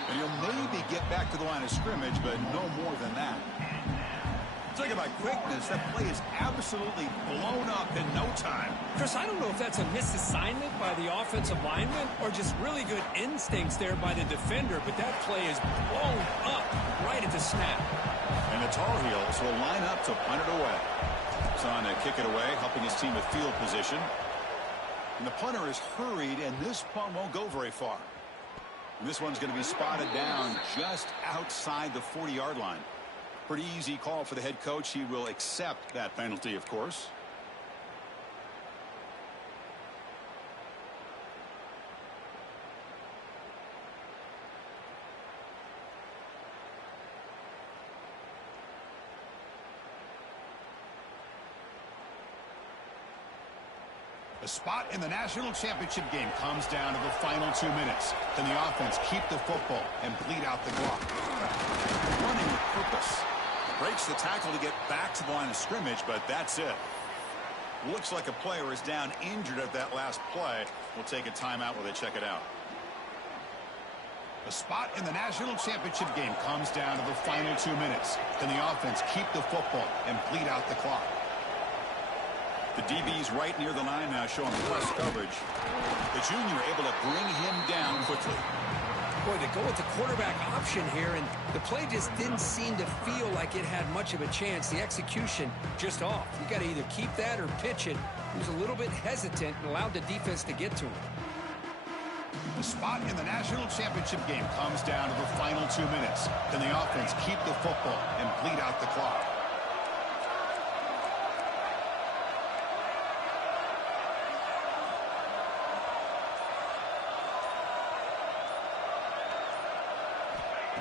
And he'll maybe get back to the line of scrimmage, but no more than that. Talk about quickness. That play is absolutely blown up in no time. Chris, I don't know if that's a misassignment by the offensive lineman or just really good instincts there by the defender, but that play is blown up right at the snap. And the Tar Heels will line up to punt it away. It's on to kick it away, helping his team with field position. And the punter is hurried, and this punt won't go very far. And this one's going to be spotted down just outside the 40-yard line. Pretty easy call for the head coach. He will accept that penalty, of course. The spot in the national championship game comes down to the final 2 minutes. Can the offense keep the football and bleed out the clock? Running with purpose. Breaks the tackle to get back to the line of scrimmage, but that's it. Looks like a player is down injured at that last play. We'll take a timeout while they check it out. The spot in the national championship game comes down to the final 2 minutes. Can the offense keep the football and bleed out the clock? The DB's right near the line now, showing plus coverage. The junior able to bring him down quickly. Boy, they go with the quarterback option here, and the play just didn't seem to feel like it had much of a chance. The execution just off. You got to either keep that or pitch it. He was a little bit hesitant and allowed the defense to get to him. The spot in the national championship game comes down to the final 2 minutes. Can the offense keep the football and bleed out the clock?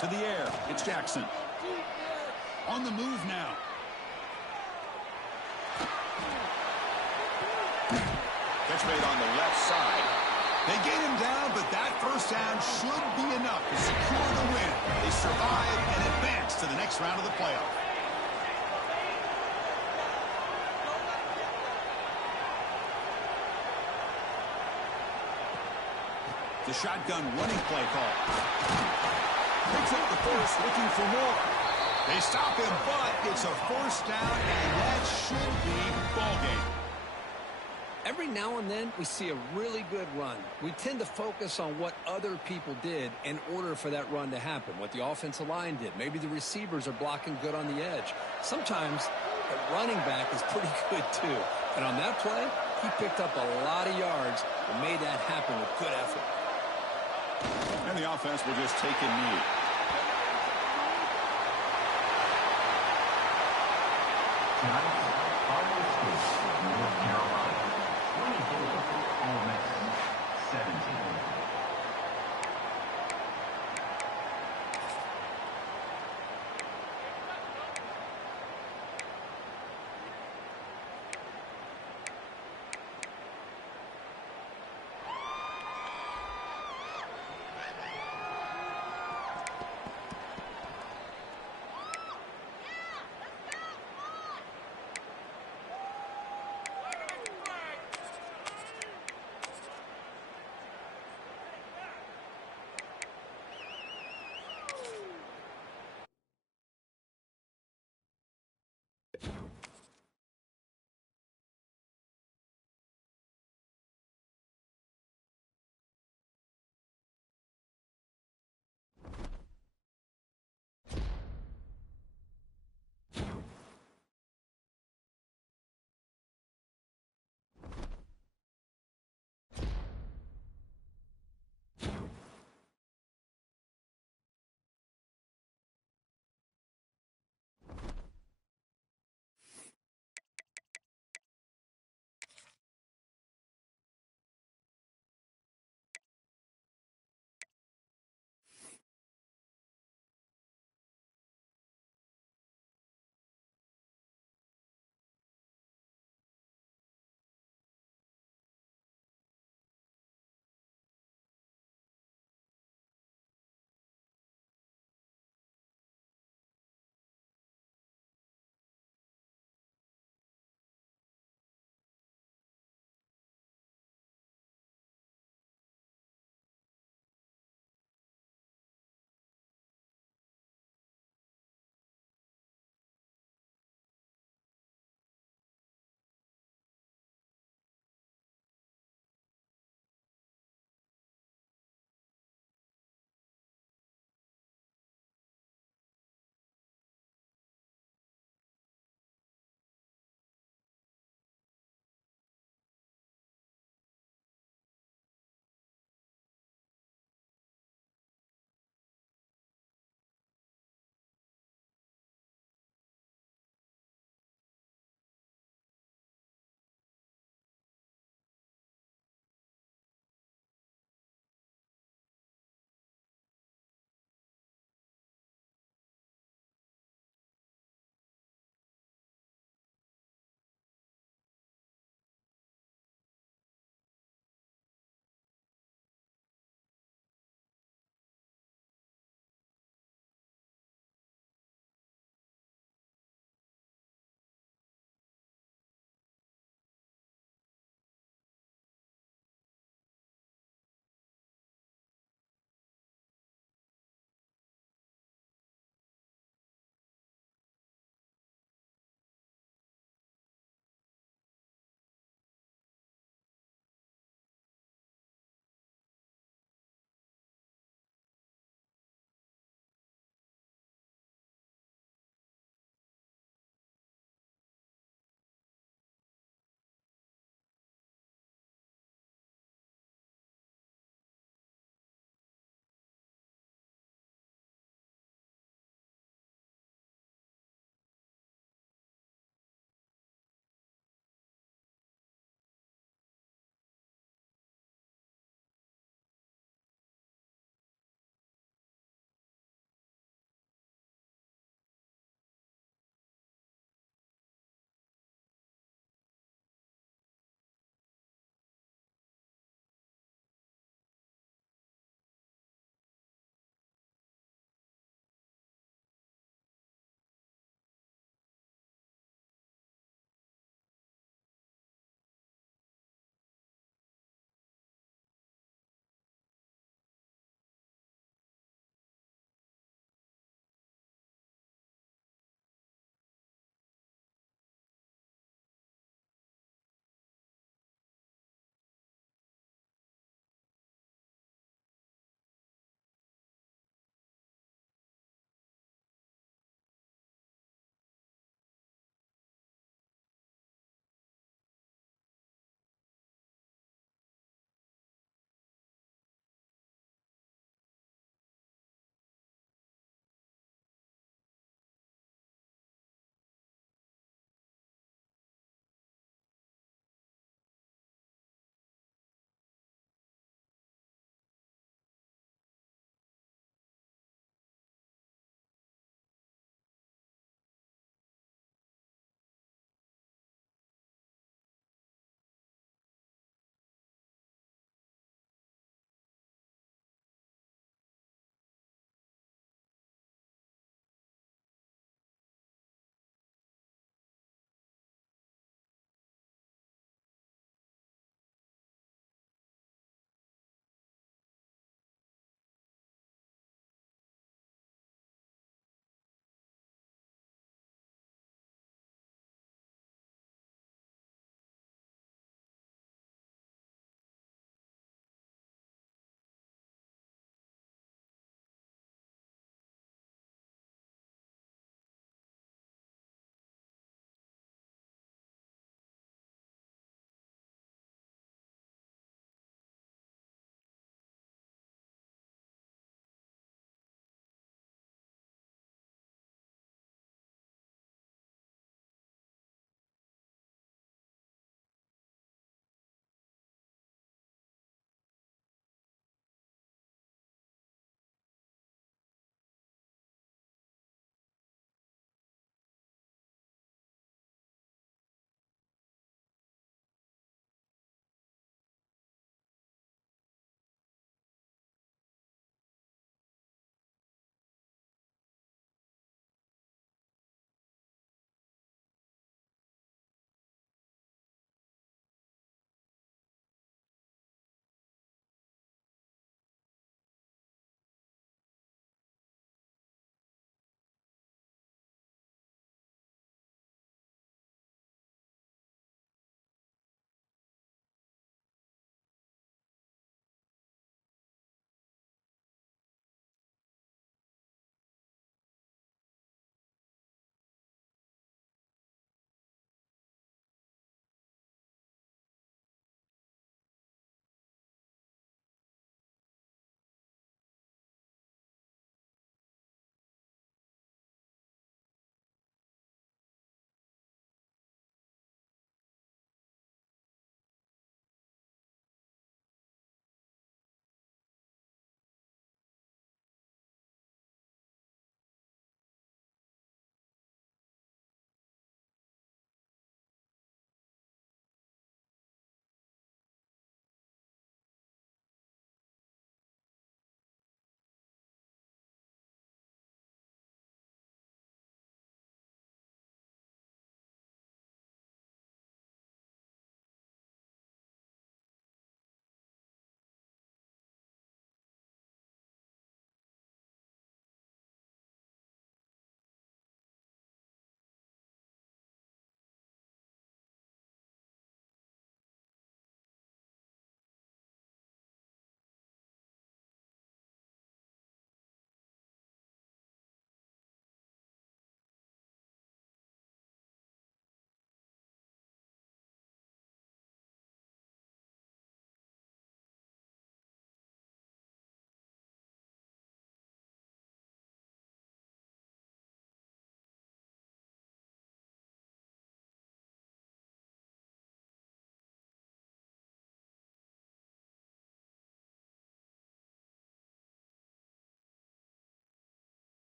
To the air, it's Jackson. On the move now. Catch made on the left side. They get him down, but that first down should be enough to secure the win. They survive and advance to the next round of the playoff. The shotgun running play call. Picks up the first, looking for more. They stop him, but it's a first down, and that should be ball game. Every now and then, we see a really good run. We tend to focus on what other people did in order for that run to happen, what the offensive line did. Maybe the receivers are blocking good on the edge. Sometimes the running back is pretty good, too. And on that play, he picked up a lot of yards and made that happen with good effort. And the offense will just take a knee. North Carolina, 24, Ole Miss, 17.